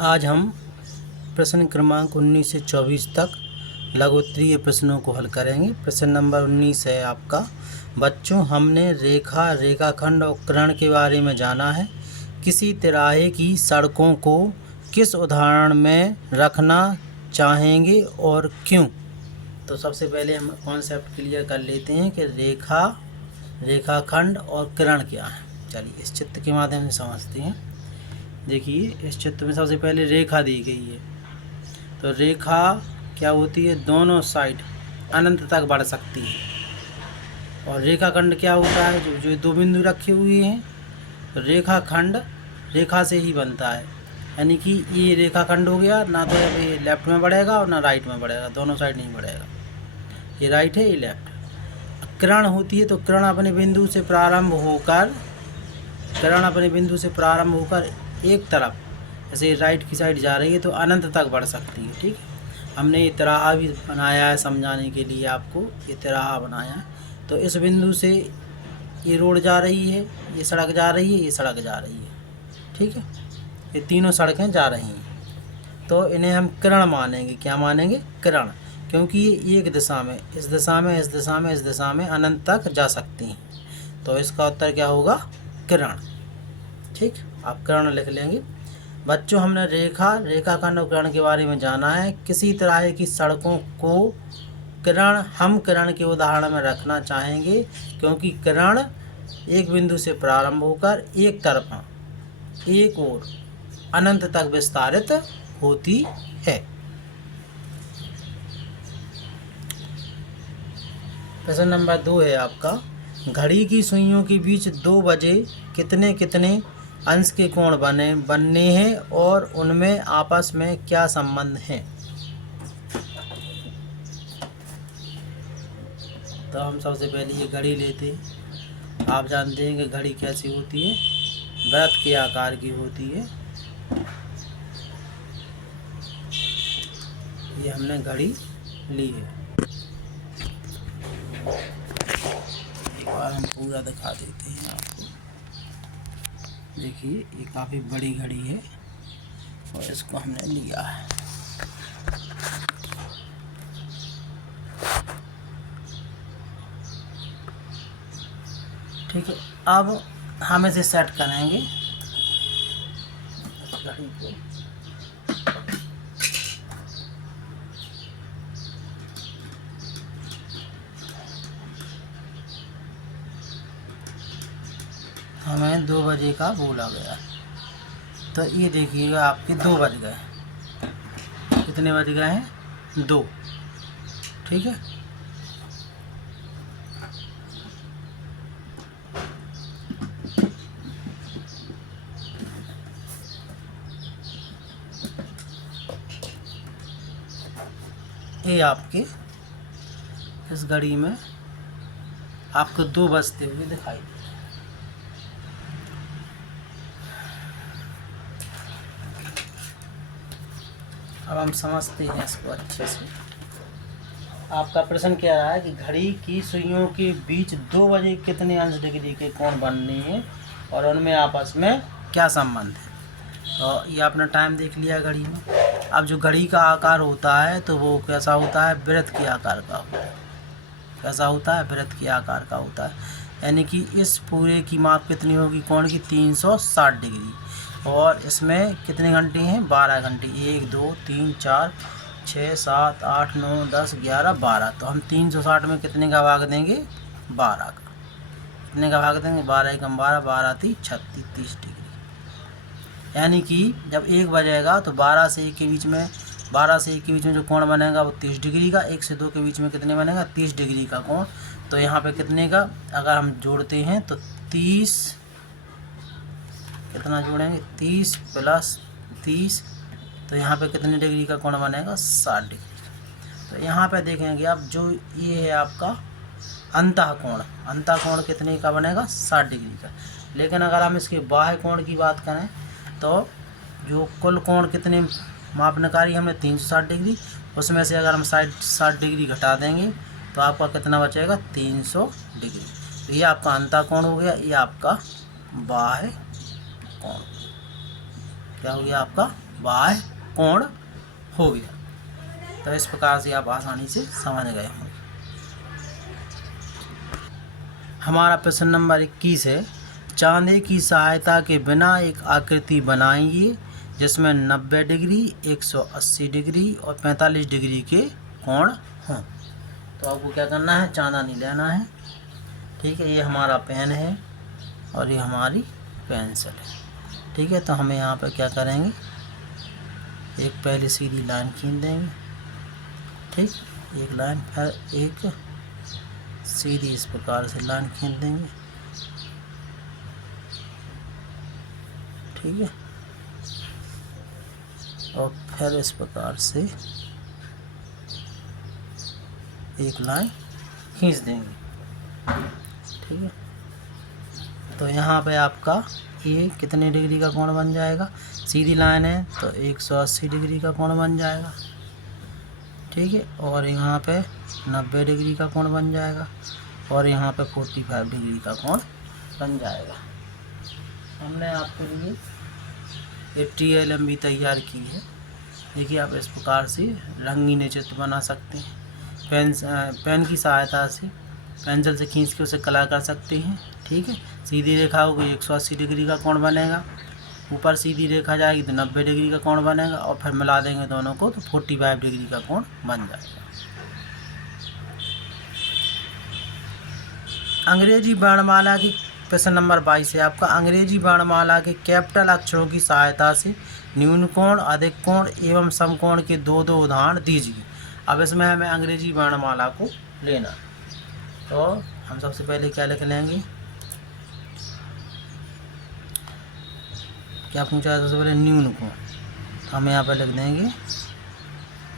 आज हम प्रश्न क्रमांक 19 से 24 तक लघुत्तरीय प्रश्नों को हल करेंगे। प्रश्न नंबर 19 है आपका, बच्चों हमने रेखा, रेखाखंड और किरण के बारे में जाना है। किसी तिराहे की सड़कों को किस उदाहरण में रखना चाहेंगे और क्यों? तो सबसे पहले हम कॉन्सेप्ट क्लियर कर लेते हैं कि रेखा, रेखाखंड और किरण क्या है। चलिए इस चित्र के माध्यम से समझते हैं। देखिए इस चित्र में सबसे पहले रेखा दी गई है। तो रेखा क्या होती है? दोनों साइड अनंत तक बढ़ सकती है। और रेखाखंड क्या होता है? जो दो बिंदु रखे हुए हैं। तो रेखाखंड रेखा से ही बनता है, यानी कि ये रेखाखंड हो गया ना, तो ये लेफ्ट में बढ़ेगा और ना राइट में बढ़ेगा, दोनों साइड नहीं बढ़ेगा। ये राइट है, ये लेफ्ट। किरण होती है तो किरण अपने बिंदु से प्रारंभ होकर एक तरफ, जैसे राइट की साइड जा रही है तो अनंत तक बढ़ सकती है। ठीक है, हमने ये तिराहा भी बनाया है समझाने के लिए आपको। ये तिराहा बनाया है तो इस बिंदु से ये रोड जा रही है, ये सड़क जा रही है, ये सड़क जा रही है। ठीक है, ये तीनों सड़कें जा रही हैं तो इन्हें हम किरण मानेंगे। क्या मानेंगे? किरण, क्योंकि ये एक दिशा में, इस दिशा में, इस दिशा में, इस दिशा में अनंत तक जा सकती हैं। तो इसका उत्तर क्या होगा? किरण। ठीक, आप किरण लिख लेंगे। बच्चों हमने रेखा, रेखाखंड और किरण के बारे में जाना है। किसी तरह की सड़कों को हम किरण के उदाहरण में रखना चाहेंगे, क्योंकि किरण एक बिंदु से प्रारंभ होकर एक तरफा, एक ओर अनंत तक विस्तारित होती है। प्रश्न नंबर 2 है आपका, घड़ी की सुइयों के बीच 2 बजे कितने कितने अंश के कोण बनने हैं और उनमें आपस में क्या संबंध है? तो हम सबसे पहले ये घड़ी लेते हैं। आप जानते हैं कि घड़ी कैसी होती है? वृत्त के आकार की होती है। ये हमने घड़ी ली है। एक बार हम पूरा दिखा देते हैं आपको। देखिए ये काफ़ी बड़ी घड़ी है और इसको हमने लिया है। ठीक है, अब हम इसे सेट करेंगे घड़ी को। हमें 2 बजे का बोला गया, तो ये देखिएगा आपके 2 बज गए। कितने बज गए हैं? 2। ठीक है, ये आपके इस घड़ी में आपको 2 बजते हुए दिखाई दे। अब हम समझते हैं इसको अच्छे से। आपका प्रश्न क्या रहा है कि घड़ी की सुइयों के बीच 2 बजे कितने अंश डिग्री के कोण बनने हैं और उनमें आपस में क्या संबंध है? तो ये आपने टाइम देख लिया घड़ी में। अब जो घड़ी का आकार होता है तो वो कैसा होता है? वृत्त के आकार का होता है। कैसा होता है? वृत्त के आकार का होता है, यानी कि इस पूरे की माप कितनी होगी कोण की? 360 डिग्री। और इसमें कितने घंटे हैं? 12 घंटे। 1 2 3 4 6 7 8 9 10 11 12। तो हम 360 में कितने का भाग देंगे? 12 का। कितने का भाग देंगे? 12 एकम 12, 12 3 36, 30 डिग्री। यानी कि जब 1 बजेगा तो 12 से 1 के बीच में, 12 से 1 के बीच में जो कोण बनेगा वो 30 डिग्री का। 1 से 2 के बीच में कितने बनेगा? 30 डिग्री का कोण। तो यहाँ पे कितने का अगर हम जोड़ते हैं तो 30, कितना जोड़ेंगे? 30 प्लस 30, तो यहाँ पे कितने डिग्री का कोण बनेगा? 60 डिग्री। तो यहाँ पे देखेंगे आप, जो ये है आपका अंतः कोण कितने का बनेगा? 60 डिग्री का। लेकिन अगर हम इसके बाह्य कोण की बात करें तो जो कुल कोण कितने मापनकारी हमने 360 डिग्री, उसमें से अगर हम 60 डिग्री घटा देंगे तो आपका कितना बचेगा? 300 डिग्री। तो ये आपका अंतः कोण हो गया, ये आपका बाह्य कोण। क्या हो गया? आपका बाह्य कोण हो गया। तो इस प्रकार से आप आसानी से समझ गए होंगे। हमारा प्रश्न नंबर 21 है, चांदे की सहायता के बिना एक आकृति बनाइए जिसमें 90 डिग्री, 180 डिग्री और 45 डिग्री के कोण हों। तो आपको क्या करना है, चांदा नहीं लेना है, ठीक है। ये हमारा पेन है और ये हमारी पेंसिल है, ठीक है। तो हमें यहाँ पर क्या करेंगे, एक पहले सीधी लाइन खींच देंगे, ठीक, एक लाइन, फिर एक सीधी इस प्रकार से लाइन खींच देंगे, ठीक है। और फिर इस प्रकार से एक लाइन खींच देंगे, ठीक है। तो यहाँ पे आपका ये कितने डिग्री का कोण बन जाएगा, सीधी लाइन है तो 180 डिग्री का कोण बन जाएगा, ठीक है। और यहाँ पे 90 डिग्री का कोण बन जाएगा और यहाँ पे 45 डिग्री का कोण बन जाएगा। हमने आपके लिए एक TLM भी तैयार की है। देखिए, आप इस प्रकार से रंगीन चित्र बना सकते हैं। पेन की सहायता से पेंसिल से खींच के उसे कलर कर सकते हैं, ठीक है। सीधी रेखा होगी 180 डिग्री का कोण बनेगा, ऊपर सीधी रेखा जाएगी तो 90 डिग्री का कोण बनेगा और फिर मिला देंगे दोनों को तो 45 डिग्री का कोण बन जाएगा। अंग्रेजी वर्णमाला की प्रश्न नंबर 22 है आपका, अंग्रेजी वर्णमाला के कैपिटल अक्षरों की सहायता से न्यून कोण, अधिक कोण एवं समकोण के दो उदाहरण दीजिए। अब इसमें हमें अंग्रेजी वर्णमाला को लेना, तो हम सबसे पहले क्या लिख लेंगे, क्या पूछा है सबसे पहले, न्यून कोण। तो हम यहाँ पर लिख देंगे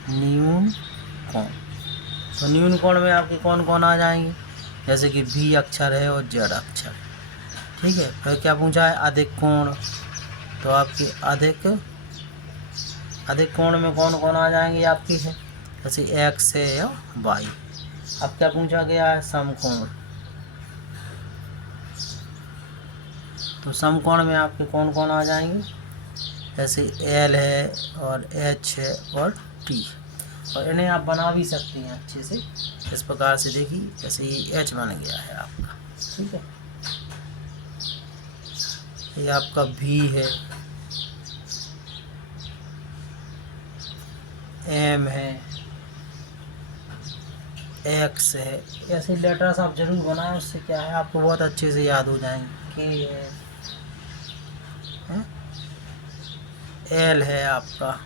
न्यून कोण। तो न्यून कोण में आपके कौन कौन आ जाएंगे, जैसे कि V अक्षर है और Z अक्षर, ठीक है। फिर क्या पूछा है, अधिक कोण। तो आपके अधिक कोण में कौन कौन आ जाएंगे आपकी है, जैसे X है या Y। अब क्या पूछा गया है, समकोण। तो समकोण में आपके कौन कौन आ जाएंगे, जैसे L है और H है और T। और इन्हें आप बना भी सकते हैं अच्छे से, इस प्रकार से देखिए, जैसे ये H बन गया है आपका, ठीक है। ये आपका V है, M है, X है। ऐसे लेटर्स आप जरूर बनाएं, उससे क्या है आपको बहुत अच्छे से याद हो जाएंगे। K है, L है आपका,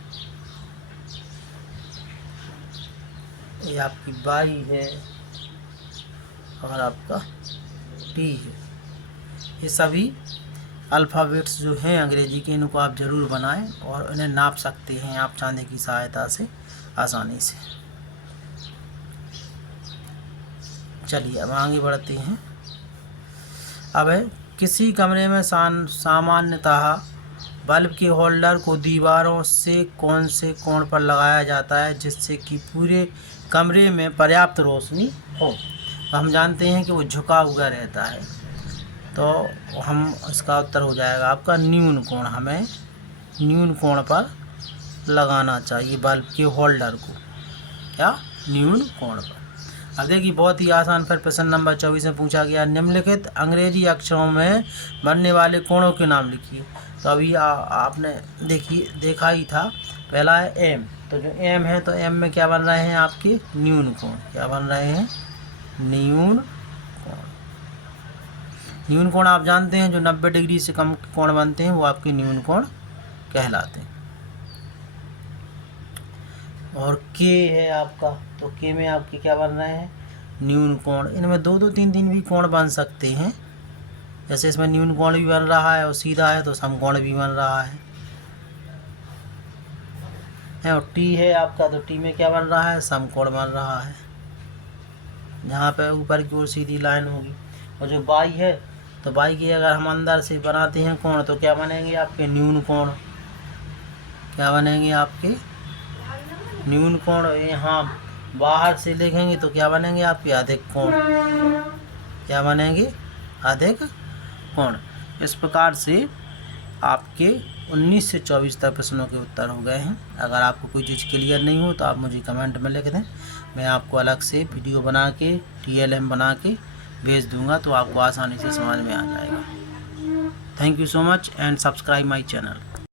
ये आपकी Y है और आपका T है। ये सभी अल्फ़ाबेट्स जो हैं अंग्रेजी के, इनको आप ज़रूर बनाएं और इन्हें नाप सकते हैं आप चांदे की सहायता से आसानी से। चलिए अब आगे बढ़ते हैं। अब है, किसी कमरे में सामान्यतः बल्ब के होल्डर को दीवारों से कौन से कोण पर लगाया जाता है जिससे कि पूरे कमरे में पर्याप्त रोशनी हो। तो हम जानते हैं कि वो झुका हुआ रहता है, तो हम इसका उत्तर हो जाएगा आपका न्यून कोण। हमें न्यून कोण पर लगाना चाहिए बल्ब के होल्डर को, क्या, न्यून कोण पर। अब देखिए, बहुत ही आसान। फिर प्रश्न नंबर 24 में पूछा गया, निम्नलिखित अंग्रेजी अक्षरों में बनने वाले कोणों के नाम लिखिए। तो अभी आपने देखा ही था, पहला है एम। तो जो एम है, तो एम में क्या बन रहे हैं आपके, न्यून कोण। क्या बन रहे हैं, न्यून कोण। न्यून कोण आप जानते हैं, जो 90 डिग्री से कम कोण बनते हैं वो आपके न्यून कोण कहलाते हैं। और के है आपका, तो के में आपके क्या बन रहे हैं, न्यून कोण। इनमें 2-2, 3-3 भी कोण बन सकते हैं, जैसे इसमें न्यून कोण भी बन रहा है और सीधा है तो समकोण भी बन रहा है। और टी है आपका, तो टी में क्या बन रहा है, समकोण बन रहा है, जहाँ पे ऊपर की ओर सीधी लाइन होगी। और जो बाई है, तो बाई की अगर हम अंदर से बनाते हैं कोण, तो क्या बनेंगे आपके, न्यून कोण। क्या बनेंगे आपके, न्यून कोण। यहाँ बाहर से देखेंगे तो क्या बनेंगे आपके, अधिक कोण। क्या बनेंगे, अधिक कोण। इस प्रकार से आपके 19 से 24 तक प्रश्नों के उत्तर हो गए हैं। अगर आपको कोई चीज़ क्लियर नहीं हो तो आप मुझे कमेंट में लिख दें, मैं आपको अलग से वीडियो बना के TLM बना के भेज दूंगा, तो आपको आसानी से समझ में आ जाएगा। Thank you so much and subscribe my channel.